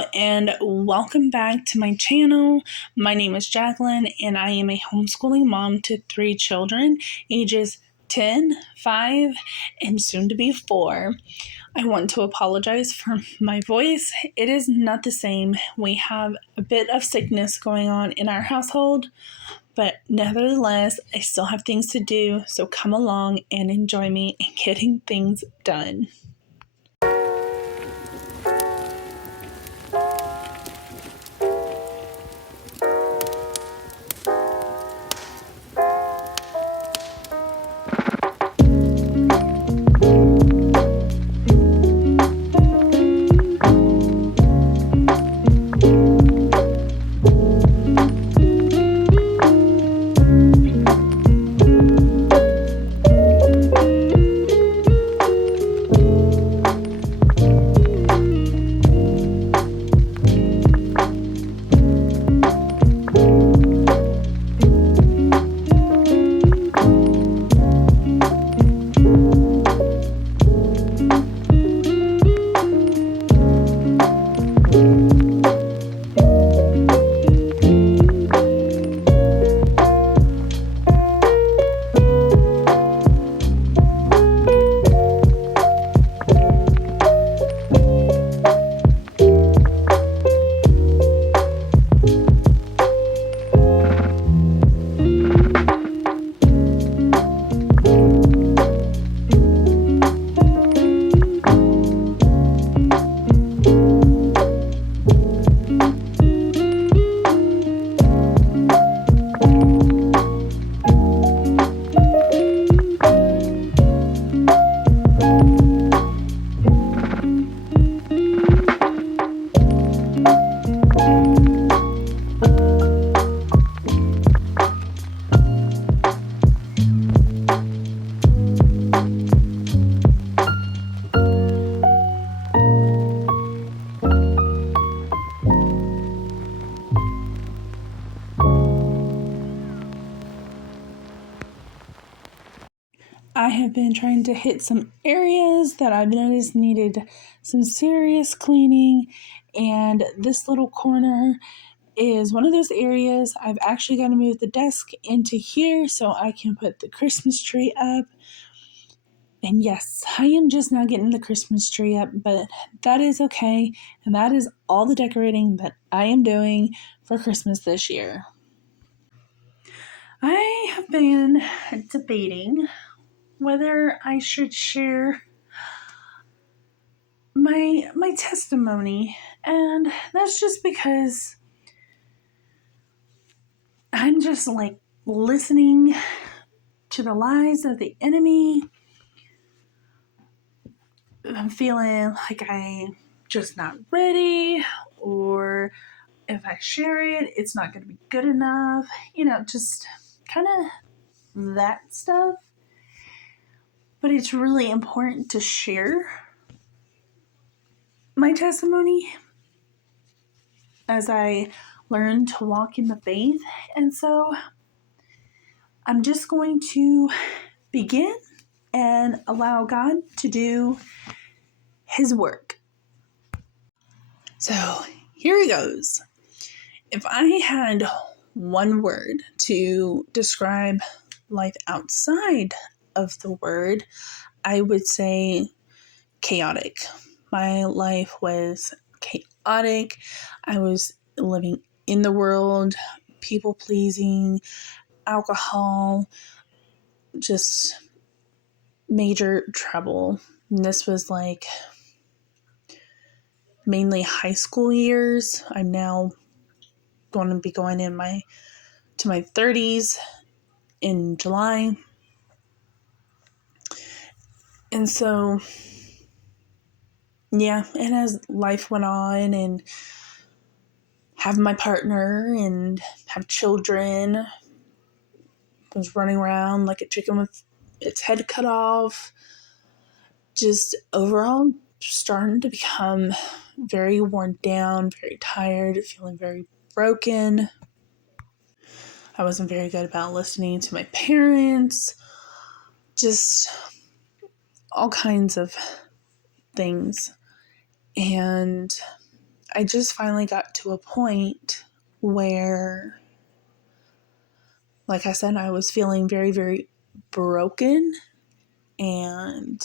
Hello and welcome back to my channel. My name is Jacqueline and I am a homeschooling mom to 3 children, ages 10, 5, and soon to be 4. I want to apologize for my voice. It is not the same. We have a bit of sickness going on in our household, but nevertheless, I still have things to do, so come along and enjoy me in getting things done. I have been trying to hit some areas that I've noticed needed some serious cleaning, and this little corner is one of those areas. I've actually got to move the desk into here so I can put the Christmas tree up. And yes, I am just now getting the Christmas tree up, but that is okay. And that is all the decorating that I am doing for Christmas this year. I have been debating whether I should share my testimony, and that's just because I'm just like listening to the lies of the enemy. I'm feeling like I'm just not ready, or if I share it, it's not going to be good enough. Just kind of that stuff. But it's really important to share my testimony as I learn to walk in the faith. And so I'm just going to begin and allow God to do His work. So here it goes. If I had one word to describe life outside of the word, I would say chaotic. My life was chaotic. I was living in the world, people pleasing, alcohol, just major trouble. And this was like mainly high school years. I'm now going to be going to my 30s in July. And so, yeah, and as life went on and have my partner and have children, was running around like a chicken with its head cut off, just overall starting to become very worn down, very tired, feeling very broken. I wasn't very good about listening to my parents, just all kinds of things. And I just finally got to a point where, like I said, I was feeling very, very broken, and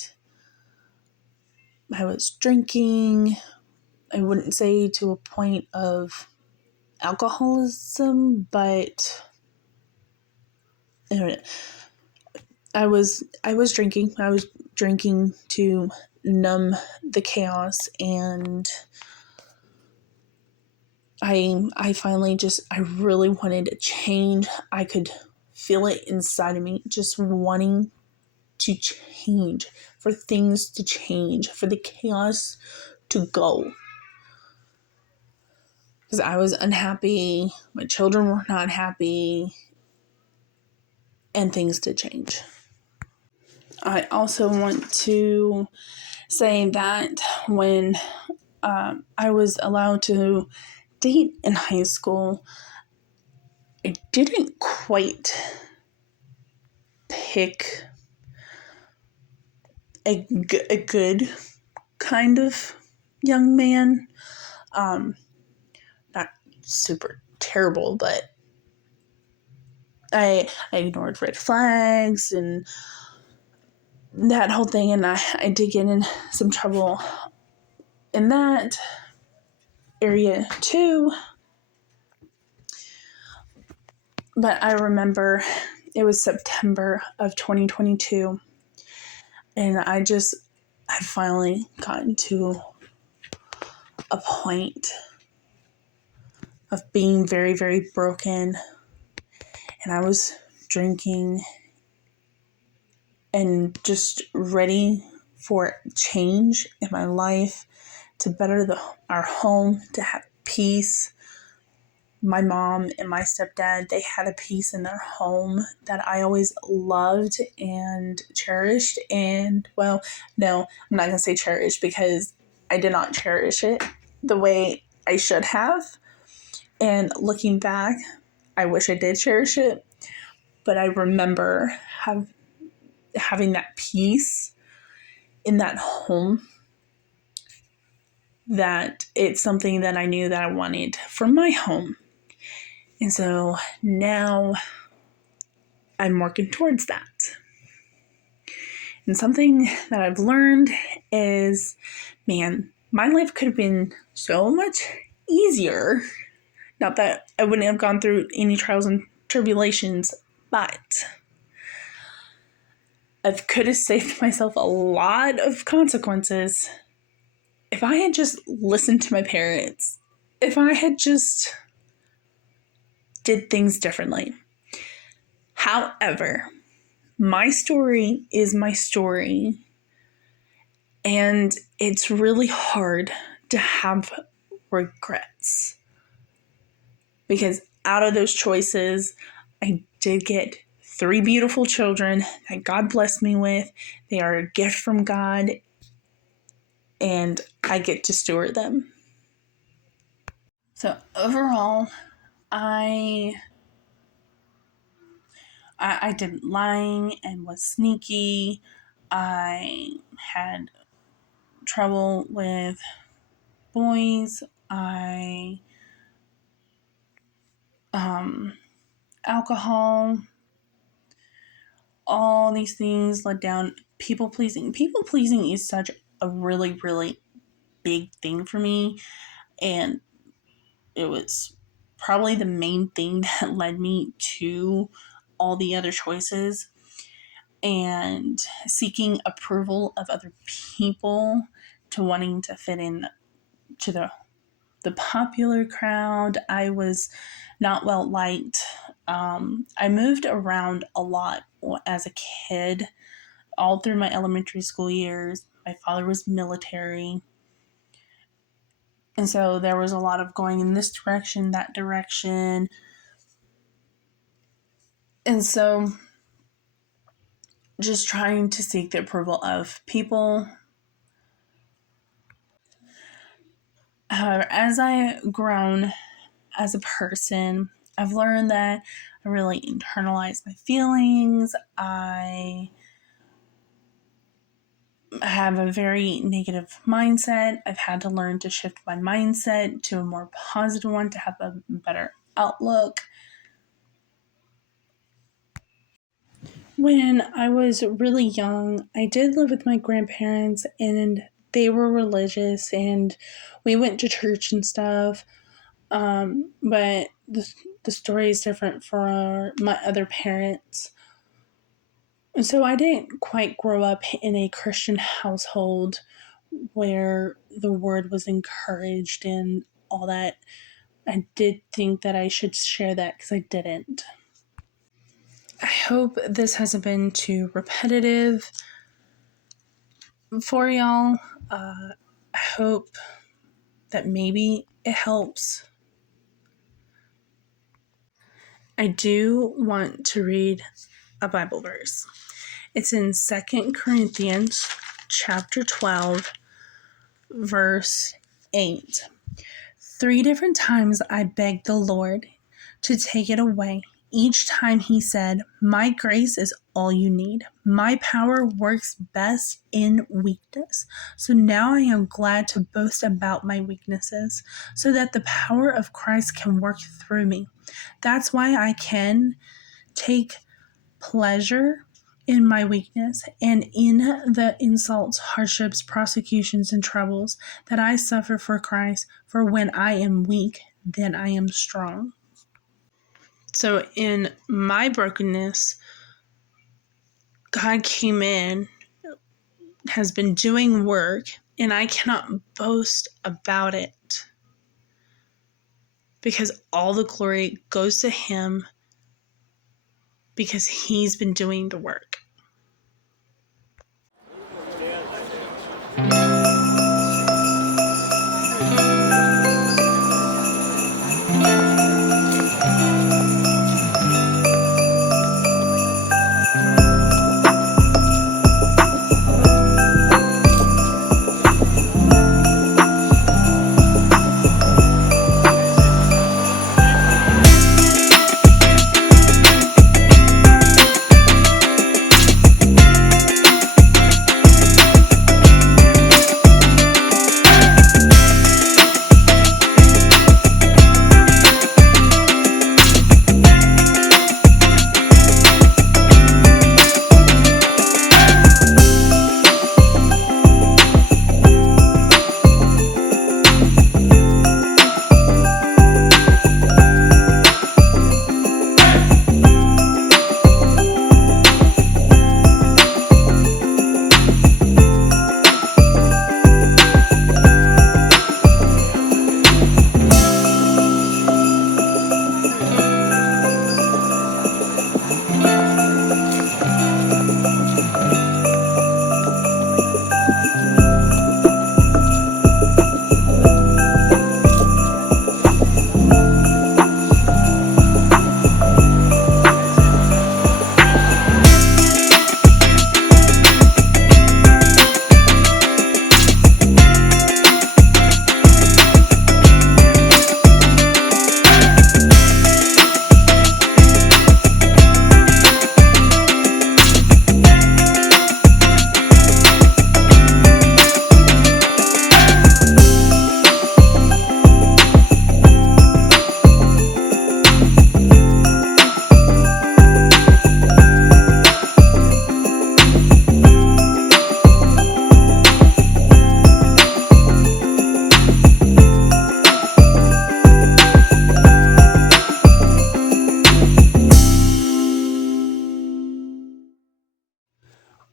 I was drinking. I wouldn't say to a point of alcoholism, but I was drinking. I was drinking to numb the chaos, and I finally I really wanted to change. I could feel it inside of me, just wanting to change, for things to change, for the chaos to go. Because I was unhappy, my children were not happy, and things to change. I also want to say that when I was allowed to date in high school, I didn't quite pick a good kind of young man. Not super terrible, but I ignored red flags and that whole thing, and I did get in some trouble in that area too. But I remember it was September of 2022, and I had finally gotten to a point of being very, very broken, and I was drinking and just ready for change in my life, to better our home, to have peace. My mom and my stepdad, they had a peace in their home that I always loved and cherished. And, well, no, I'm not going to say cherished, because I did not cherish it the way I should have. And looking back, I wish I did cherish it. But I remember having that peace in that home, that it's something that I knew that I wanted for my home. And so now I'm working towards that. And something that I've learned is, man, my life could have been so much easier. Not that I wouldn't have gone through any trials and tribulations, but I could have saved myself a lot of consequences if I had just listened to my parents, if I had just did things differently. However, my story is my story, and it's really hard to have regrets, because out of those choices, I did get 3 beautiful children that God blessed me with. They are a gift from God, and I get to steward them. So overall, I did lying and was sneaky. I had trouble with boys. Alcohol. All these things led down people pleasing. People pleasing is such a really, really big thing for me, and it was probably the main thing that led me to all the other choices, and seeking approval of other people, to wanting to fit in to the popular crowd. I was not well liked. I moved around a lot as a kid, all through my elementary school years. My father was military, and so there was a lot of going in this direction, that direction. And so just trying to seek the approval of people. However, as I've grown as a person, I've learned that I really internalize my feelings. I have a very negative mindset. I've had to learn to shift my mindset to a more positive one to have a better outlook. When I was really young, I did live with my grandparents, and they were religious, and we went to church and stuff. But the story is different for my other parents. And so I didn't quite grow up in a Christian household where the word was encouraged and all that. I did think that I should share that because I didn't. I hope this hasn't been too repetitive for y'all. I hope that maybe it helps. I do want to read a Bible verse. It's in 2 Corinthians chapter 12, verse 8. 3 different times I begged the Lord to take it away. Each time he said, "My grace is all you need. My power works best in weakness." So now I am glad to boast about my weaknesses, so that the power of Christ can work through me. That's why I can take pleasure in my weakness and in the insults, hardships, prosecutions, and troubles that I suffer for Christ. For when I am weak, then I am strong. So in my brokenness, God came in, has been doing work, and I cannot boast about it because all the glory goes to him because he's been doing the work.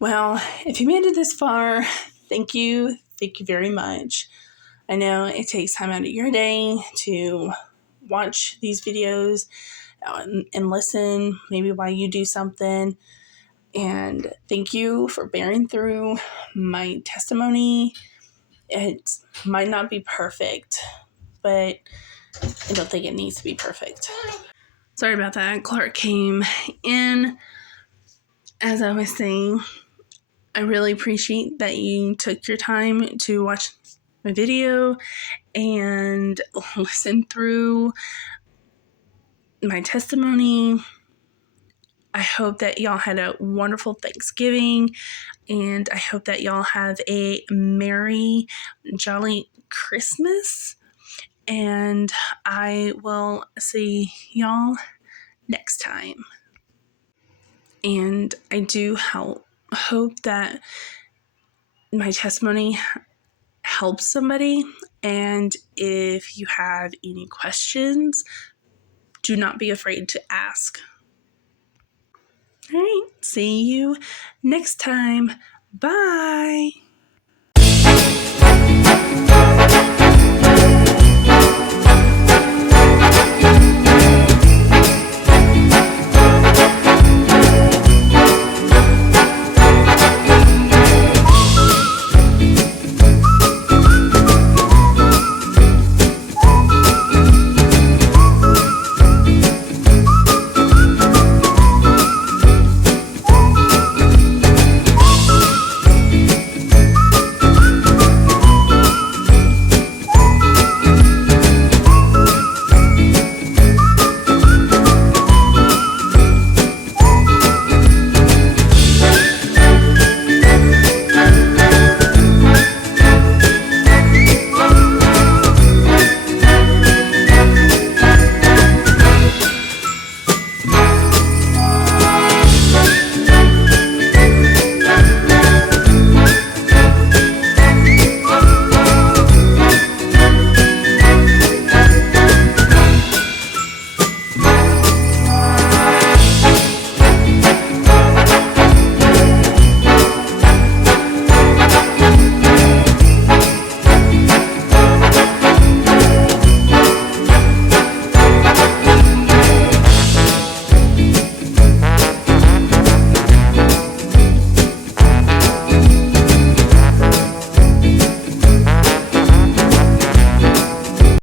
Well, if you made it this far, thank you. Thank you very much. I know it takes time out of your day to watch these videos and listen, maybe while you do something. And thank you for bearing through my testimony. It might not be perfect, but I don't think it needs to be perfect. Sorry about that. Clark came in. As I was saying, I really appreciate that you took your time to watch my video and listen through my testimony. I hope that y'all had a wonderful Thanksgiving. And I hope that y'all have a merry, jolly Christmas. And I will see y'all next time. And I do hope that my testimony helps somebody. And if you have any questions, do not be afraid to ask. All right, see you next time. Bye.